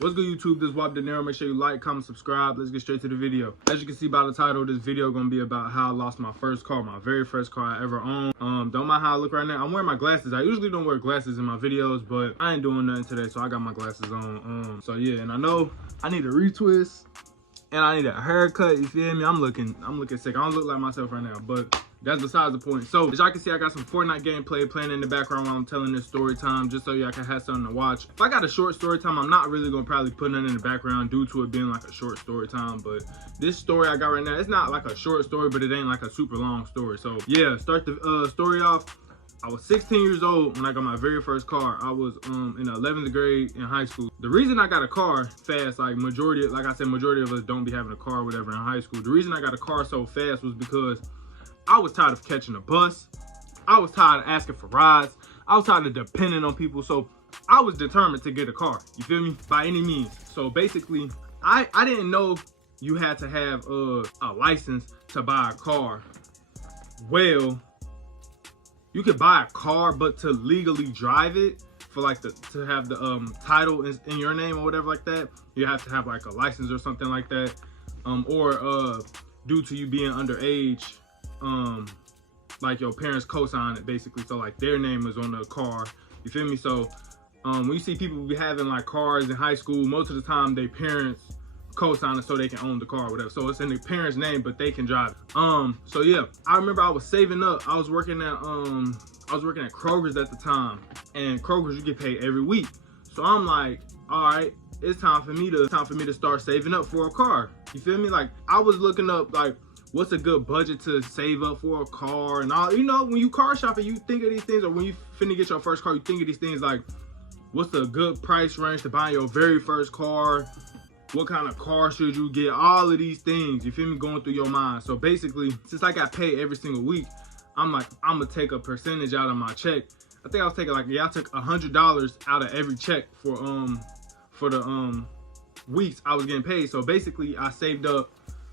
What's good, YouTube? This is Wap De Niro. Make sure you like, comment, subscribe. Let's get straight to the video. As you can see by the title, this video gonna be about how I lost my first car, my very first car I ever owned. Don't mind how I look right now. I'm wearing my glasses. I usually don't wear glasses in my videos, but I ain't doing nothing today, so I got my glasses on. So yeah, and I know I need a retwist and I need a haircut. You feel me? I'm looking sick. I don't look like myself right now, but that's besides the point. So as y'all can see, I got some Fortnite gameplay playing in the background while I'm telling this story time, just so y'all can have something to watch. If I got a short story time, I'm not really gonna probably put nothing in the background due to it being like a short story time. But this story I got right now, it's not like a short story, but it ain't like a super long story. So yeah, start the story off. I was 16 years old when I got my very first car. I was in 11th grade in high school. The reason I got a car fast, like I said, majority of us don't be having a car or whatever in high school. The reason I got a car so fast was because I was tired of catching a bus. I was tired of asking for rides. I was tired of depending on people. So I was determined to get a car. You feel me? By any means. So basically, I didn't know you had to have a license to buy a car. Well, you could buy a car, but to legally drive it, for like to have the title in your name or whatever like that, you have to have like a license or something like that. Or due to you being underage, like your parents co-sign it basically, so like their name is on the car. You feel me? So when you see people be having like cars in high school, most of the time their parents co-sign it so they can own the car or whatever. So it's in their parents' name, but they can drive it. So yeah, I remember I was saving up. I was working at Kroger's at the time, and Kroger's you get paid every week. So I'm like, all right, it's time for me to start saving up for a car. You feel me? Like I was looking up like what's a good budget to save up for a car and all. You know, when you car shopping, you think of these things, or when you finna get your first car, you think of these things like, what's a good price range to buy your very first car? What kind of car should you get? All of these things, you feel me, going through your mind. So basically, since I got paid every single week, I'm like, I'm gonna take a percentage out of my check. I think I was taking like, yeah, I took $100 out of every check for the weeks I was getting paid. So basically, I saved up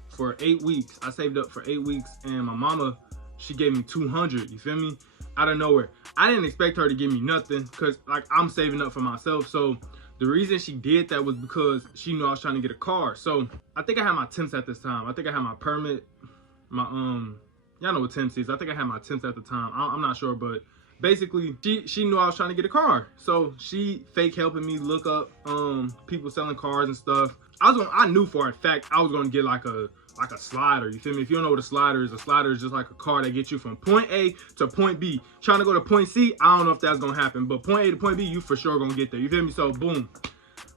for 8 weeks. I saved up for 8 weeks, and my mama, she gave me $200. You feel me? Out of nowhere. I didn't expect her to give me nothing, because like I'm saving up for myself. So the reason she did that was because she knew I was trying to get a car. So I think I had my temps at this time. I think I had my permit, my y'all know what temps is. I think I had my temps at the time. I'm not sure, but basically she knew I was trying to get a car. So she fake helping me look up people selling cars and stuff. I knew for a fact I was gonna get like a slider. You feel me? If you don't know what a slider is just like a car that gets you from point A to point B. Trying to go to point C, I don't know if that's gonna happen, but point A to point B, you for sure gonna get there. You feel me? So boom,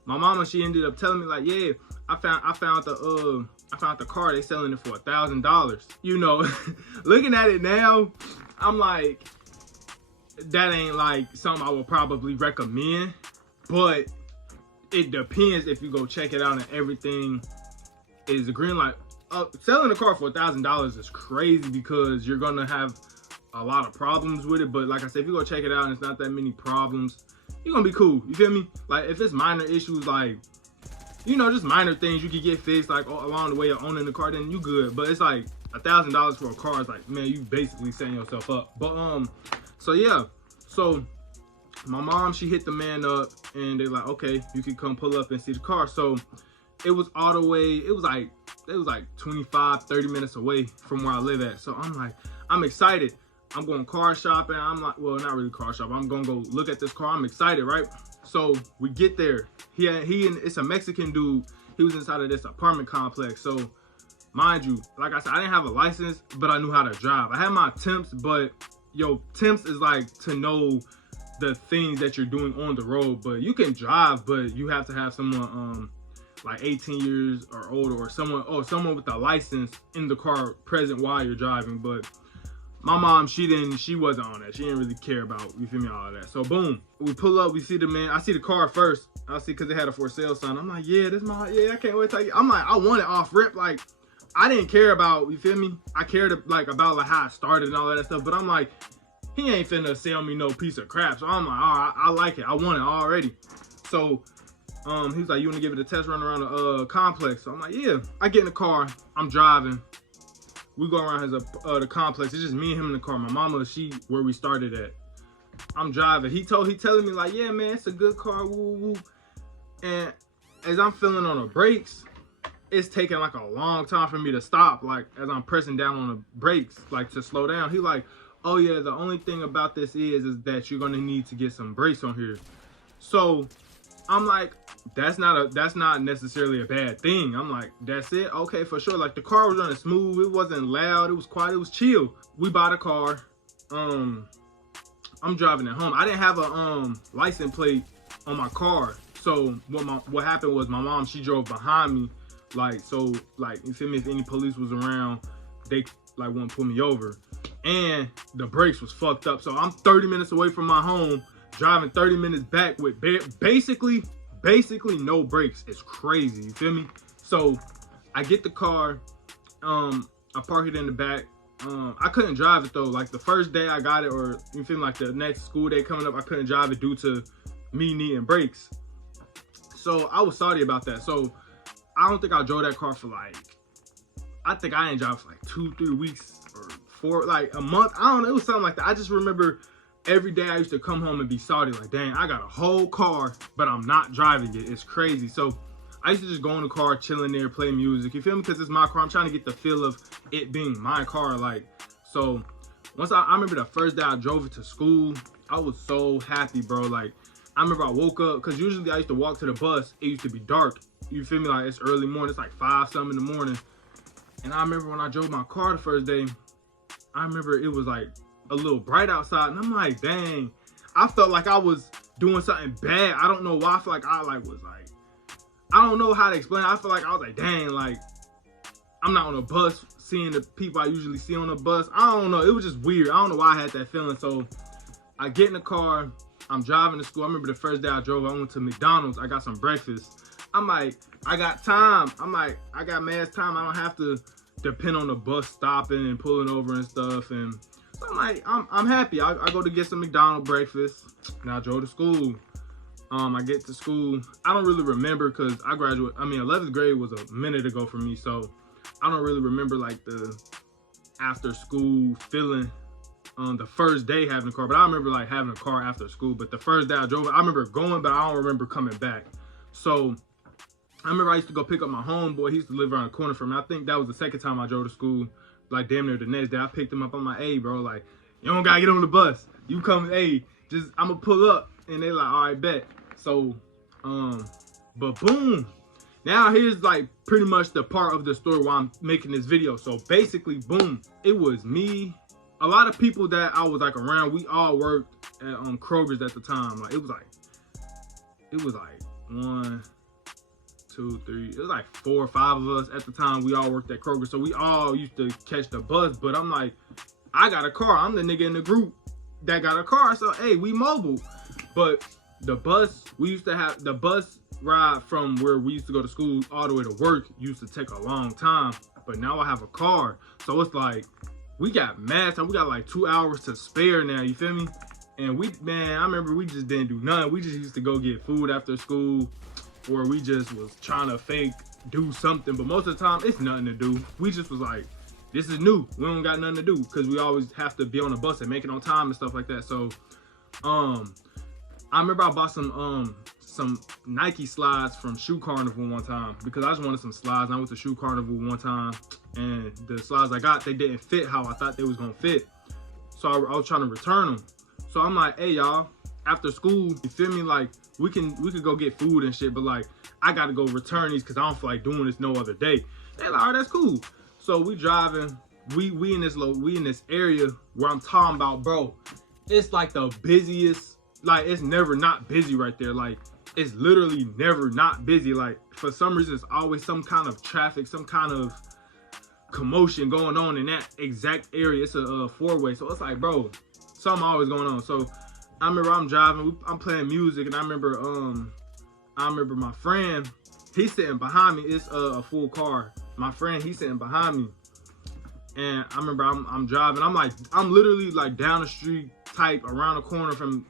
my mama, she ended up telling me like, yeah, I found the car. They selling it for $1,000. You know, looking at it now, I'm like, that ain't like something I would probably recommend, but it depends if you go check it out and everything is a green light. Selling a car for $1,000 is crazy because you're gonna have a lot of problems with it. But like I said, if you go check it out and it's not that many problems, you're gonna be cool. You feel me? Like if it's minor issues, like, you know, just minor things you can get fixed like along the way of owning the car, then you good. But it's like $1,000 for a car is like, man, you basically setting yourself up. But so yeah, so my mom, she hit the man up and they're like, okay, you can come pull up and see the car. So it was all the way, it was like 25-30 minutes away from where I live at. So I'm like, I'm excited. I'm going car shopping. I'm like, well, not really car shopping. I'm gonna go look at this car. I'm excited, right? So we get there. He and it's a Mexican dude. He was inside of this apartment complex. So mind you, like I said, I didn't have a license, but I knew how to drive. I had my temps, but yo, temps is like to know the things that you're doing on the road. But you can drive, but you have to have someone like 18 years or older, or someone with a license in the car present while you're driving. But my mom, she wasn't on that. She didn't really care about, you feel me, all of that. So boom, we pull up, we see the man. I see the car first. I see, because they had a for sale sign. I'm like, yeah, I can't wait to tell you. I'm like, I want it off rip. Like, I didn't care about, you feel me? I cared like about like how I started and all of that stuff. But I'm like, he ain't finna sell me no piece of crap. So I'm like, all right, I like it. I want it already. So he was like, you want to give it a test run around the complex? So I'm like, yeah. I get in the car, I'm driving. We go around the complex. It's just me and him in the car. My mama, she where we started at. I'm driving. He telling me like, yeah, man, it's a good car. Woo woo. And as I'm feeling on the brakes, it's taking like a long time for me to stop. Like as I'm pressing down on the brakes, like to slow down. He like, oh yeah, the only thing about this is that you're gonna need to get some brakes on here. So I'm like, that's not necessarily a bad thing. I'm like, that's it, okay, for sure. Like the car was running smooth, it wasn't loud, it was quiet, it was chill. We bought a car. I'm driving it home. I didn't have a license plate on my car. So what happened was my mom, she drove behind me. Like, so like, you feel me, if any police was around, they like wouldn't pull me over. And the brakes was fucked up. So I'm 30 minutes away from my home, driving 30 minutes back with basically no brakes. It's crazy, you feel me? So I get the car, I park it in the back. I couldn't drive it though. Like the first day I got it, or you feel me, like the next school day coming up, I couldn't drive it due to me needing brakes. So I was salty about that. So I don't think I drove that car for like, I think I didn't drive for like 2-3 weeks or 4, like a month. I don't know, it was something like that. I just remember every day I used to come home and be salty, like, dang, I got a whole car, but I'm not driving it. It's crazy. So I used to just go in the car, chilling there, play music. You feel me? Because it's my car. I'm trying to get the feel of it being my car. Like, so once I remember the first day I drove it to school, I was so happy, bro. Like, I remember I woke up, because usually I used to walk to the bus. It used to be dark. You feel me? Like, it's early morning. It's like 5-something in the morning. And I remember when I drove my car the first day, I remember it was like a little bright outside. And I'm like, dang, I felt like I was doing something bad. I don't know why. I feel like I was like, I don't know how to explain it. I feel like I was like, dang, like, I'm not on a bus seeing the people I usually see on the bus. I don't know. It was just weird. I don't know why I had that feeling. So I get in the car. I'm driving to school. I remember the first day I drove, I went to McDonald's. I got some breakfast. I'm like, I got time. I'm like, I got mad time. I don't have to depend on the bus stopping and pulling over and stuff. And so I'm like, I'm happy. I go to get some McDonald's breakfast. Now I drove to school. I get to school. I don't really remember, because I graduated. I mean, 11th grade was a minute ago for me. So I don't really remember like the after school feeling on the first day having a car. But I remember like having a car after school. But the first day I drove it, I remember going, but I don't remember coming back. So I remember I used to go pick up my homeboy. He used to live around the corner from me. I think that was the second time I drove to school. Like damn near the next day, I picked him up. I'm like, hey, bro, like, you don't gotta get on the bus. You come, hey, just, I'm gonna pull up. And they like, all right, bet. So, but boom. Now here's like pretty much the part of the story why I'm making this video. So basically, boom, it was me. A lot of people that I was like around, we all worked at Kroger's at the time. Like it was like 1, 2, 3, it was like 4 or 5 of us at the time. We all worked at Kroger. So we all used to catch the bus. But I'm like, I got a car. I'm the nigga in the group that got a car. So hey, we mobile. But the bus, we used to have the bus ride from where we used to go to school all the way to work used to take a long time. But now I have a car. So it's like, we got mad time. We got like 2 hours to spare now, you feel me? And man, I remember we just didn't do nothing. We just used to go get food after school, or we just was trying to fake do something. But most of the time, it's nothing to do. We just was like, this is new. We don't got nothing to do, because we always have to be on the bus and make it on time and stuff like that. So, I remember I bought some Nike slides from Shoe Carnival one time, because I just wanted some slides. I went to Shoe Carnival one time, and the slides I got, they didn't fit how I thought they was gonna fit. So I was trying to return them. So I'm like, hey y'all, after school, you feel me? Like we could go get food and shit, but like I gotta go return these because I don't feel like doing this no other day. They like, all right, that's cool. So we driving, we in this area where I'm talking about, bro. It's like the busiest. Like it's never not busy right there. Like it's literally never not busy. Like for some reason, it's always some kind of traffic, some kind of commotion going on in that exact area. It's a four-way, so it's like, bro, something always going on. So I remember I'm driving, I'm playing music, and I remember my friend, he's sitting behind me. It's a full car. My friend, he's sitting behind me, and I remember I'm driving. I'm literally like down the street type around the corner from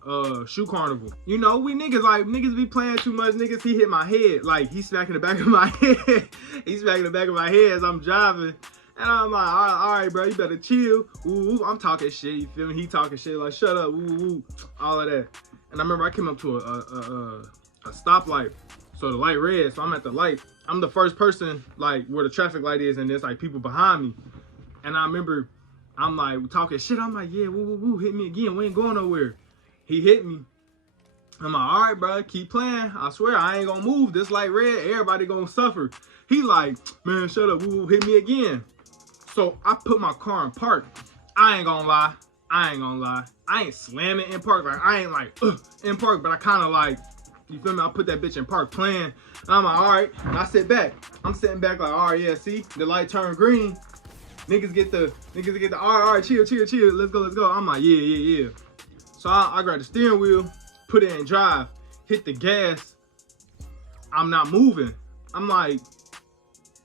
Shoe Carnival. You know, niggas be playing too much. Niggas, he hit my head. Like he's smacking the back of my head. He's smacking the back of my head as I'm driving. And I'm like, all right, bro, you better chill. Ooh, I'm talking shit, you feel me? He talking shit, like, shut up, ooh, all of that. And I remember I came up to a stoplight. So the light red, so I'm at the light. I'm the first person like where the traffic light is, and there's like people behind me. And I remember I'm like talking shit. I'm like, yeah, woo, woo, woo, hit me again. We ain't going nowhere. He hit me. I'm like, all right, bro, keep playing. I swear I ain't gonna move. This light red, everybody gonna suffer. He like, man, shut up, woo, woo, hit me again. So I put my car in park. I ain't gonna lie. I ain't slamming in park. Like, I ain't like, in park, but I kind of like, you feel me? I put that bitch in park playing. And I'm like, all right. And I sit back. I'm sitting back like, all right, yeah, see? The light turned green. Niggas get the, all right, chill. Let's go. I'm like, yeah. So I grab the steering wheel, put it in drive, hit the gas. I'm not moving. I'm like,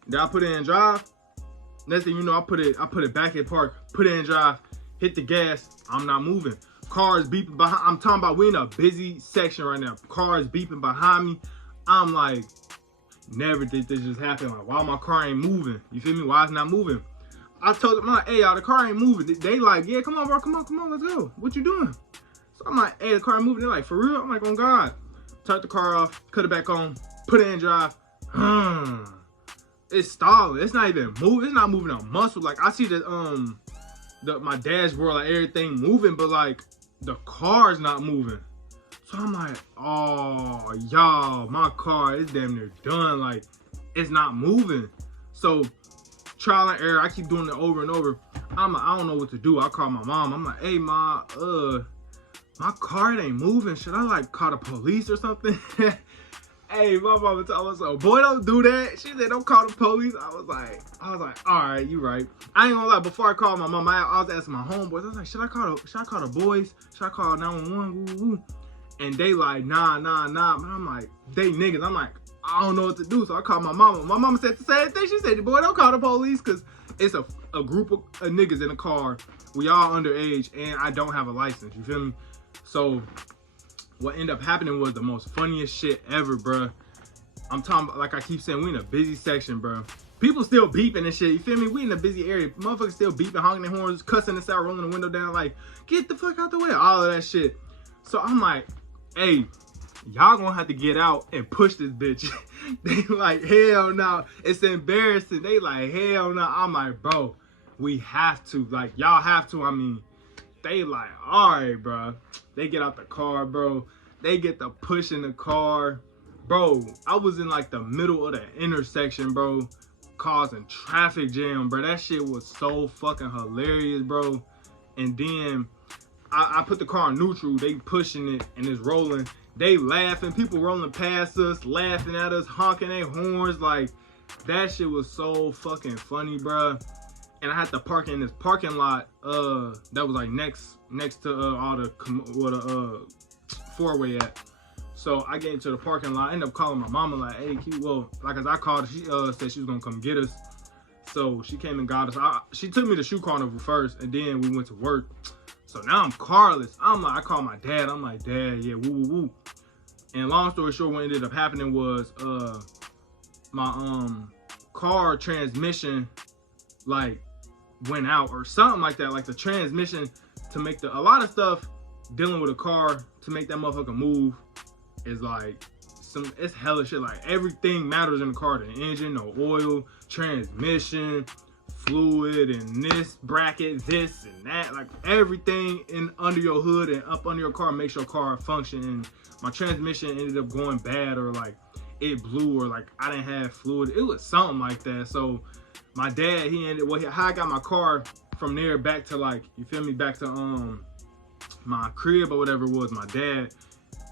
did I put it in drive? Next thing you know, I put it back in park, put it in drive, hit the gas. I'm not moving. Cars beeping behind. I'm talking about we in a busy section right now. Cars beeping behind me. I'm like, never did this just happen. Like, why my car ain't moving? You feel me? Why it's not moving? I told them, I'm like, hey, y'all, the car ain't moving. They like, yeah, come on, bro, come on, let's go. What you doing? So I'm like, hey, the car ain't moving. They're like, for real? I'm like, on God. Turn the car off, cut it back on, put it in drive. It's stalling. It's not even moving. It's not moving a muscle. Like, I see my dashboard, like everything moving, but like the car's not moving. So I'm like, oh, y'all, my car is damn near done. Like, it's not moving. So trial and error, I keep doing it over and over. I'm like, I don't know what to do. I call my mom. I'm like, hey, ma, my car ain't moving. Should I like call the police or something? Hey, my mama told me, so boy, don't do that. She said, don't call the police. I was like, all right, you right. I ain't gonna lie, before I called my mom, I was asking my homeboys, I was like, should I call the boys? Should I call 911? Woo, woo. And they like, nah. And I'm like, they niggas. I'm like, I don't know what to do. So I called my mama. My mama said the same thing. She said, boy, don't call the police, because it's a group of niggas in the car. We all underage, and I don't have a license. You feel me? So what ended up happening was the most funniest shit ever, bro. I'm talking about, like I keep saying, we in a busy section, bro. People still beeping and shit, you feel me? We in a busy area. Motherfuckers still beeping, honking their horns, cussing us out, rolling the window down, like, get the fuck out the way, all of that shit. So I'm like, hey, y'all gonna have to get out and push this bitch. They like, hell no, it's embarrassing. They like, hell no. I'm like, bro, we have to, like, y'all have to. I mean, they like, all right, bro. They get out the car, bro. They get the push in the car. Bro, I was in like the middle of the intersection, bro, causing traffic jam, bro. That shit was so fucking hilarious, bro. And then I put the car in neutral. They pushing it and it's rolling. They laughing. People rolling past us, laughing at us, honking their horns. Like, that shit was so fucking funny, bro. And I had to park in this parking lot that was like next to all the four-way at. So I get into the parking lot. I end up calling my mama like, hey, like as I called her, she said she was gonna come get us. So she came and got us. She took me to shoe carnival first, and then we went to work. So now I'm carless. I called my dad. I'm like, Dad, yeah, woo. And long story short, what ended up happening was my car transmission like went out or something like that. Like the transmission to make a lot of stuff dealing with a car to make that motherfucker move is like it's hella shit. Like everything matters in the car: the engine, the oil, transmission, fluid, and this bracket, this and that. Like everything in under your hood and up under your car makes your car function. And my transmission ended up going bad, or like it blew, or like I didn't have fluid. It was something like that. So my dad, how I got my car from there back to, like, you feel me, back to my crib or whatever it was. My dad,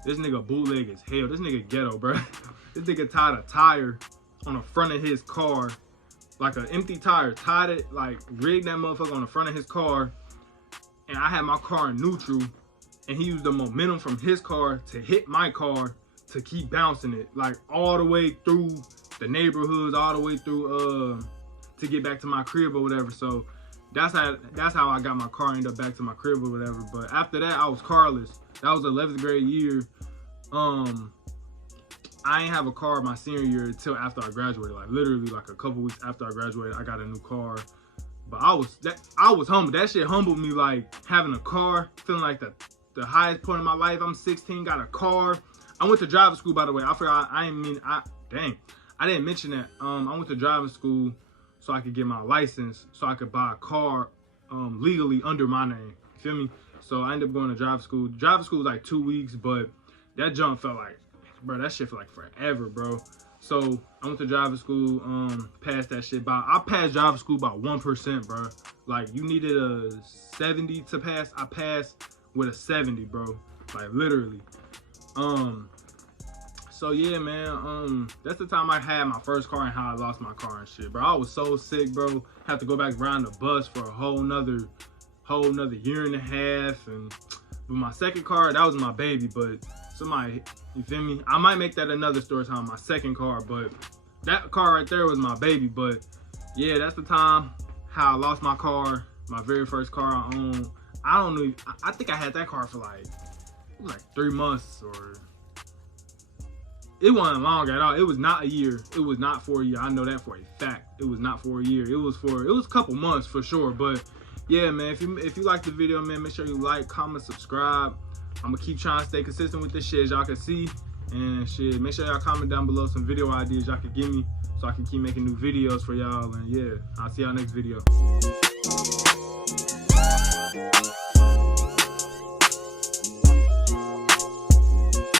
this nigga bootleg as hell. This nigga ghetto, bro. This nigga tied a tire on the front of his car, like an empty tire, tied it, like rigged that motherfucker on the front of his car. And I had my car in neutral, and he used the momentum from his car to hit my car to keep bouncing it, like all the way through the neighborhoods, all the way through to get back to my crib or whatever. So that's how I got my car, ended up back to my crib or whatever. But after that, I was carless. That was 11th grade year. I ain't have a car my senior year until after I graduated. Like literally like a couple weeks after I graduated, I got a new car. But I was humbled. That shit humbled me, like having a car, feeling like the highest point in my life. I'm 16, got a car. I went to driving school, by the way. I forgot. I didn't mention that. I went to driving school so I could get my license, so I could buy a car legally under my name. Feel me? So I ended up going to driving school. Driving school was like 2 weeks, but that jump felt like, bro, that shit felt like forever, bro. So I went to driving school, passed that shit by. I passed driving school by 1%, bro. Like, you needed a 70 to pass. I passed with a 70, bro. Like, literally. So yeah, man, that's the time I had my first car and how I lost my car and shit, bro. I was so sick, bro. Had to go back around the bus for a whole nother year and a half. And with my second car, that was my baby, but somebody, you feel me? I might make that another story time, my second car, but that car right there was my baby. But yeah, that's the time how I lost my car, my very first car I owned. I don't know, I think I had that car for like 3 months, or it wasn't long at all. It was not a year. It was not for a year. I know that for a fact. It was not for a year. It was a couple months for sure. But yeah, man, if you like the video, man, make sure you like, comment, subscribe. I'm gonna keep trying to stay consistent with this shit, as y'all can see. And shit, make sure y'all comment down below some video ideas y'all can give me, so I can keep making new videos for y'all. And yeah, I'll see y'all next video.